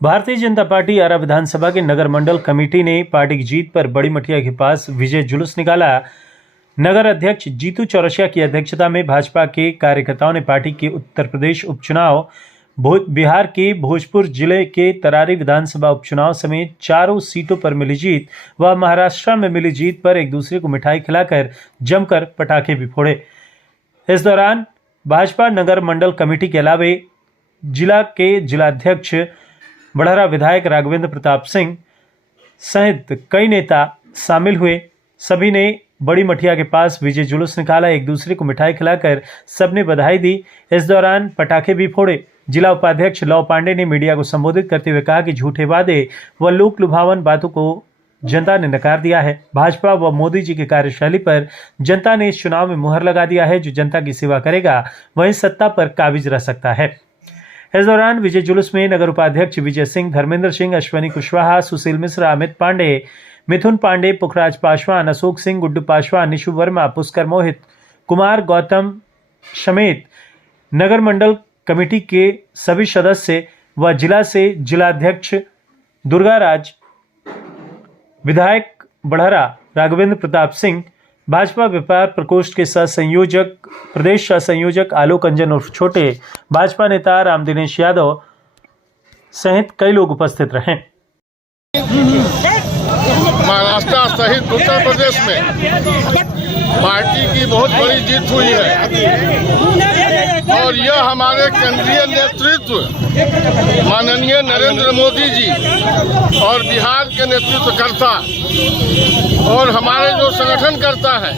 Bharatiya Janata party आरा विधानसभा के नगर मंडल committee ने party की जीत पर बड़ी मठिया के पास विजय जुलूस निकाला। नगर अध्यक्ष जीतू चौरसिया की अध्यक्षता में भाजपा के कार्यकर्ताओं ने पार्टी के उत्तर प्रदेश उपचुनाव, बिहार के भोजपुर जिले के तरारी विधानसभा उपचुनाव समेत चारों सीटों पर मिली जीत व महाराष्ट्र में मिली जीत पर एक दूसरे को मिठाई खिलाकर जमकर पटाखे भी फोड़े। इस दौरान भाजपा नगर मंडल कमेटी के अलावा जिला के जिलाध्यक्ष बढ़हरा विधायक राघवेंद्र प्रताप सिंह सहित कई नेता शामिल हुए। सभी ने बड़ी मठिया के पास विजय जुलूस निकाला, एक दूसरे को मिठाई खिलाकर सबने बधाई दी। इस दौरान पटाखे भी फोड़े। जिला उपाध्यक्ष लव पांडे ने मीडिया को संबोधित करते हुए कहा कि झूठे वादे व लोक लुभावन बातों को जनता ने नकार दिया है। भाजपा व मोदी जी की कार्यशैली पर जनता ने इस चुनाव में मुहर लगा दिया है। जो जनता की सेवा करेगा वही सत्ता पर काबिज रह सकता है। इस दौरान विजय जुलूस में नगर उपाध्यक्ष विजय सिंह, धर्मेंद्र सिंह, अश्वनी कुशवाहा, सुशील मिश्रा, अमित पांडे, मिथुन पांडे, पुखराज पासवान, अशोक सिंह, गुड्डू पासवान, निशु वर्मा, पुष्कर मोहित, कुमार गौतम समेत नगर मंडल कमेटी के सभी सदस्य व जिला से जिलाध्यक्ष दुर्गाराज, विधायक बढ़हरा राघवेंद्र प्रताप सिंह, भाजपा व्यापार प्रकोष्ठ के सह संयोजक, प्रदेश सह संयोजक आलोक अंजन उर्फ छोटे, भाजपा नेता राम दिनेश यादव सहित कई लोग उपस्थित रहे। महाराष्ट्र सहित उत्तर प्रदेश में पार्टी की बहुत बड़ी जीत हुई है और यह हमारे केंद्रीय नेतृत्व माननीय नरेंद्र मोदी जी और बिहार के नेतृत्वकर्ता और हमारे जो संगठन करता है,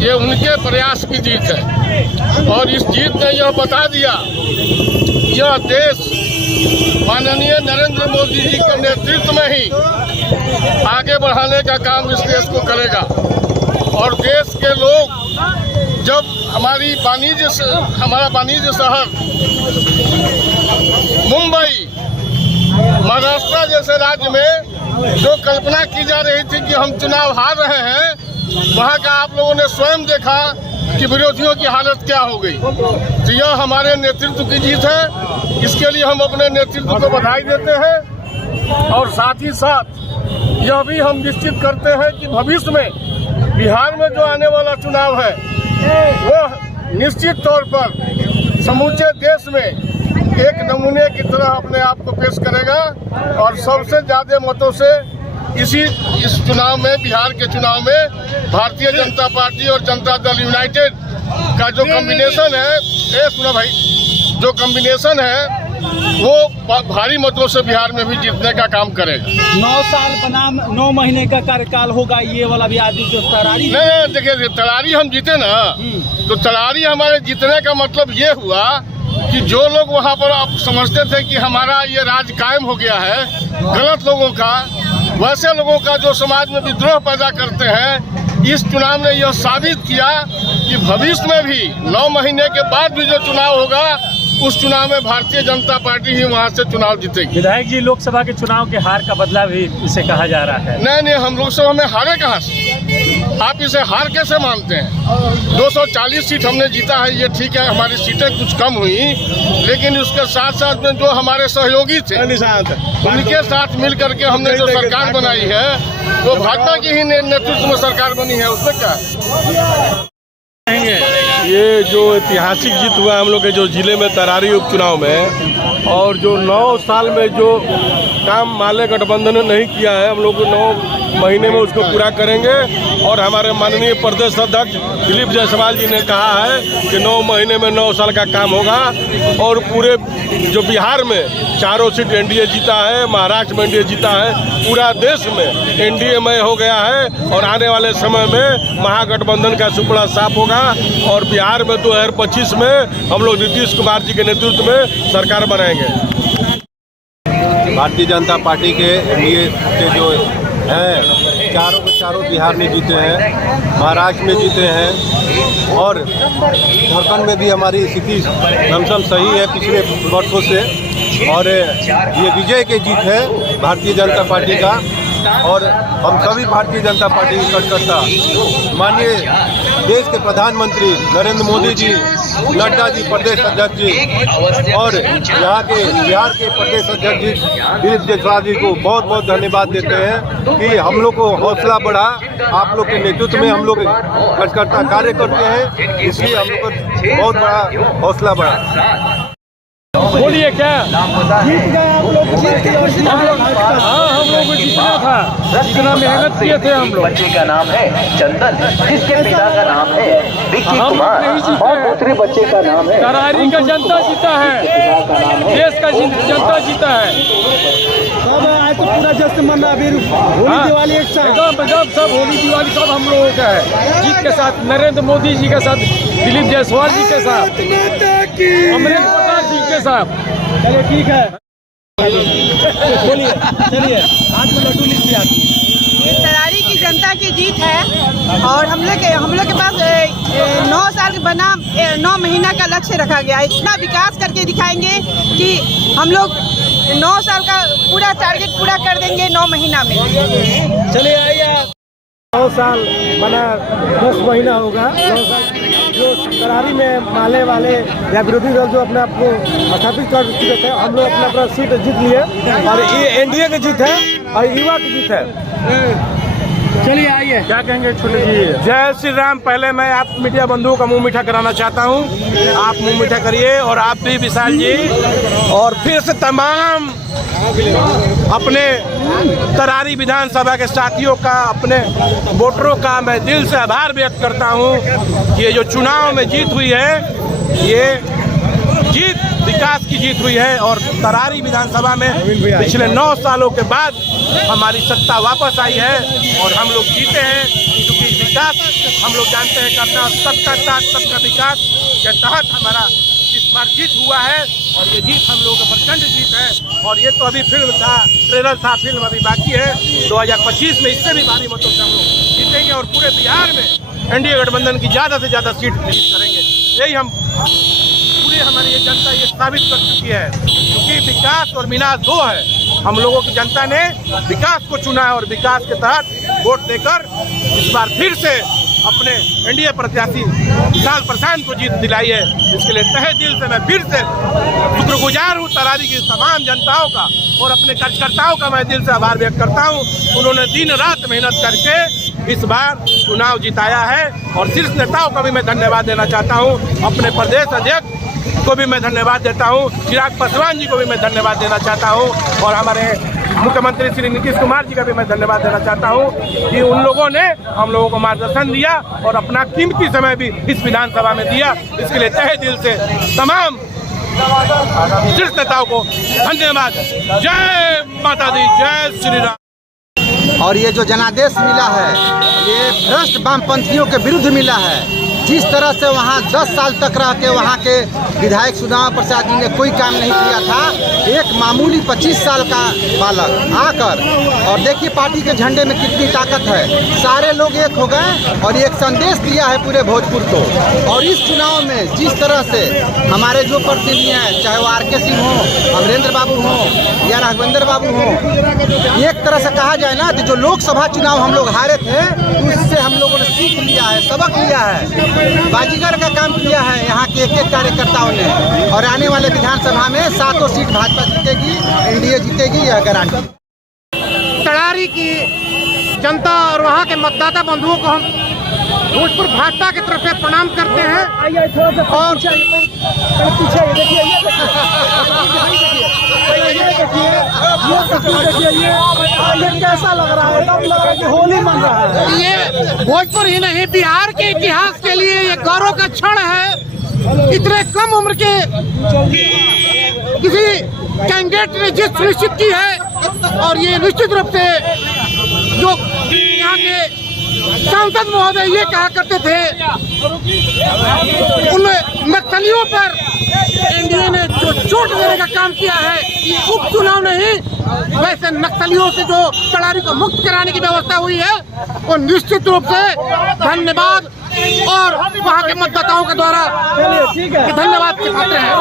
ये उनके प्रयास की जीत है। और इस जीत ने यह बता दिया, यह देश माननीय नरेंद्र मोदी जी के नेतृत्व में ही आगे बढ़ाने का काम इस देश को करेगा। और देश के लोग जब हमारा वाणिज्य शहर मुंबई, महाराष्ट्र जैसे राज्य में जो कल्पना की जा रही थी कि हम चुनाव हार रहे हैं, वहां का आप लोगों ने स्वयं देखा कि विरोधियों की हालत क्या हो गई। तो यह हमारे नेतृत्व की जीत है। इसके लिए हम अपने नेतृत्व को बधाई देते हैं और साथ ही साथ यह भी हम निश्चित करते हैं कि भविष्य में बिहार में जो आने वाला चुनाव है वो निश्चित तौर पर समूचे देश में एक नमूने की तरह अपने आप को पेश करेगा और सबसे ज्यादा मतों से इस चुनाव में, बिहार के चुनाव में भारतीय जनता पार्टी और जनता दल यूनाइटेड का जो कॉम्बिनेशन है, सुनो भाई, जो कॉम्बिनेशन है वो भारी मतों से बिहार में भी जीतने का काम करेगा। 9 साल बनाम 9 महीने का कार्यकाल होगा ये वाला भी आदमी जो तरारी। नहीं, देखिए तरारी हम जीते ना, तो तरारी हमारे जीतने का मतलब ये हुआ कि जो लोग वहाँ पर आप समझते थे कि हमारा ये राज कायम हो गया है, गलत लोगों का, वैसे लोगों का जो समाज में विद्रोह पैदा करते हैं, इस चुनाव ने यह साबित किया कि भविष्य में भी 9 महीने के बाद भी जो चुनाव होगा, उस चुनाव में भारतीय जनता पार्टी ही वहां से चुनाव जीतेगी। विधायक जी, लोकसभा के चुनाव के हार का बदला भी इसे कहा जा रहा है। नहीं, हम लोकसभा में हारे कहाँ से? आप इसे हार कैसे मानते हैं? 240 सीट हमने जीता है, ये ठीक है, हमारी सीटें कुछ कम हुई, लेकिन उसके साथ साथ में जो हमारे सहयोगी थे उनके साथ मिल करके हमने जो सरकार बनाई है वो भाजपा की ही नेतृत्व में सरकार बनी है। उसमें क्या ये जो ऐतिहासिक जीत हुआ हम लोग के जो जिले में तरारी उपचुनाव में, और जो 9 साल में जो काम माले गठबंधन ने नहीं किया है, हम लोग 9 महीने में उसको पूरा करेंगे। और हमारे माननीय प्रदेश अध्यक्ष दिलीप जायसवाल जी ने कहा है कि 9 महीने में 9 साल का काम होगा। और पूरे जो बिहार में चारों सीट एनडीए जीता है, महाराष्ट्र में एनडीए जीता है, पूरा देश में एनडीए मय हो गया है। और आने वाले समय में महागठबंधन का सुपड़ा साफ होगा और बिहार में 2025 में हम लोग नीतीश कुमार जी के नेतृत्व में सरकार बनाएंगे। भारतीय जनता पार्टी के एनडीए के जो हैं चारों बिहार में जीते हैं, महाराष्ट्र में जीते हैं और झारखंड में भी हमारी स्थिति लमसम सही है पिछले वर्षों से। और ये विजय की जीत है भारतीय जनता पार्टी का और हम सभी भारतीय जनता पार्टी के कार्यकर्ता माननीय देश के प्रधानमंत्री नरेंद्र मोदी जी, नड्डा जी प्रदेश अध्यक्ष जी और यहाँ के बिहार के प्रदेश अध्यक्ष जी दिलीप जायसवाल जी को बहुत बहुत धन्यवाद देते हैं कि हम लोग को हौसला बढ़ा। आप लोग के नेतृत्व में हम लोग कार्यकर्ता कार्य करते हैं, इसलिए हम लोग को बहुत बड़ा हौसला बढ़ा। बोलिए क्या? जीत गए आप लोग, हम लोग को जीतना था, जितना मेहनत किए थे हम लोग। बच्चे का नाम है चंदन, जिसके पिता का नाम है विक्की कुमार और दूसरे बच्चे का नाम है तरारी का जनता जीता है, देश का जनता जीता है। सब आज तो पूरा जश्न मना, अभी होली दिवाली एक साथ एकदम सब होली दिवाली सब हम लोगों का है। जीत के साथ नरेंद्र मोदी जी के साथ, दिलीप जायसवाल जी के साथ, अमरीश पटेल जी के साथ। चलिए ठीक है, बोलिए चलिए। आज में लड्डू लिख दिया। ये तरारी की जनता की जीत है और हम लोग के पास 9 साल के बनाम 9 महीना का लक्ष्य रखा गया है। इतना विकास करके दिखाएंगे कि हम लोग 9 साल का पूरा टारगेट पूरा कर देंगे 9 महीना में। चलिए आइए, 9 साल बना 10 महीना होगा। 9 साल जो तरारी में माले वाले या विरोधी दल जो अपने आप को स्थापित कर चुके थे, हम लोग अपना सीट जीत लिए और ये एनडीए की जीत है और युवा की जीत है। चलिए आइए, क्या कहेंगे छोटे जी? जय श्री राम। पहले मैं आप मीडिया बंधुओं का मुंह मीठा कराना चाहता हूं, आप मुंह मीठा करिए और आप भी विशाल जी, और फिर से तमाम अपने तरारी विधानसभा के साथियों का, अपने वोटरों का मैं दिल से आभार व्यक्त करता हूं कि ये जो चुनाव में जीत हुई है, ये जीत विकास की जीत हुई है और तरारी विधानसभा में पिछले 9 सालों के बाद हमारी सत्ता वापस आई है और हम लोग जीते हैं, क्योंकि विकास हम लोग जानते हैं करना, और सबका साथ सबका विकास के तहत हमारा इस बार जीत हुआ है और ये जीत हम लोगों का प्रचंड जीत है। और ये तो अभी फिल्म था, ट्रेलर था, फिल्म अभी बाकी है। 2025 में इससे भी भारी मतों से हम लोग जीतेंगे और पूरे बिहार में एनडीए गठबंधन की ज़्यादा से ज़्यादा सीट जीत करेंगे। यही हम पूरी हमारी ये जनता ये साबित कर चुकी है, क्योंकि विकास और विनाश 2 है। हम लोगों की जनता ने विकास को चुना है और विकास के तहत वोट देकर इस बार फिर से अपने एनडीए प्रत्याशी विशाल प्रशांत को जीत दिलाई है। इसके लिए तहे दिल से मैं फिर से शुक्रगुजार हूँ तरारी की तमाम जनताओं का और अपने कार्यकर्ताओं का मैं दिल से आभार व्यक्त करता हूँ। उन्होंने दिन रात मेहनत करके इस बार चुनाव जिताया है और शीर्ष नेताओं का भी मैं धन्यवाद देना चाहता हूँ। अपने प्रदेश अध्यक्ष को भी मैं धन्यवाद देता हूँ, चिराग पासवान जी को भी मैं धन्यवाद देना चाहता हूँ और हमारे मुख्यमंत्री श्री नीतीश कुमार जी का भी मैं धन्यवाद देना चाहता हूँ कि उन लोगों ने हम लोगों को मार्गदर्शन दिया और अपना कीमती समय भी इस विधानसभा में दिया। इसके लिए तहे दिल से तमाम शीर्ष नेताओं को धन्यवाद। जय माता दी, जय श्री राम। और ये जो जनादेश मिला है, ये भ्रष्ट वामपंथियों के विरुद्ध मिला है। जिस तरह से वहाँ 10 साल तक रह के वहाँ के विधायक सुदामा प्रसाद जी ने कोई काम नहीं किया था, एक मामूली 25 साल का बालक आकर, और देखिए पार्टी के झंडे में कितनी ताकत है। सारे लोग एक हो गए और एक संदेश दिया है पूरे भोजपुर को। और इस चुनाव में जिस तरह से हमारे जो प्रतिनिधि हैं, चाहे वो आर.के. सिंह हो, अमरेंद्र बाबू हो या राघवेंद्र बाबू हो, एक तरह से कहा जाए ना कि जो लोकसभा चुनाव हम लोग हारे थे, उससे हम लोगों ने सीख लिया है, सबक लिया है, बाजीगर का काम किया है यहाँ के एक कार्यकर्ताओं ने। और आने वाले विधानसभा में 7 सीट भाजपा जीतेगी, एनडीए जीतेगी, यह गारंटी। तरारी की जनता और वहाँ के मतदाता बंधुओं को हम भोजपुर भाजपा की तरफ से प्रणाम करते हैं। और कैसा लग रहा है? तब लग रहा है कि होली मन रहा है। ये भोजपुर ही नहीं, बिहार के इतिहास के लिए ये गौरव का क्षण है। इतने कम उम्र के किसी कैंडिडेट ने जीत सुनिश्चित की है और ये निश्चित रूप से जो यहाँ के सांसद महोदय ये कहा करते थे, उन नक्सलियों पर एनडीए ने जो चोट देने का काम किया है, ये उपचुनाव नहीं, वैसे नक्सलियों से जो तरारी को मुक्त कराने की व्यवस्था हुई है, वो निश्चित रूप से धन्यवाद और वहाँ के मतदाताओं के द्वारा धन्यवाद के पात्र हैं।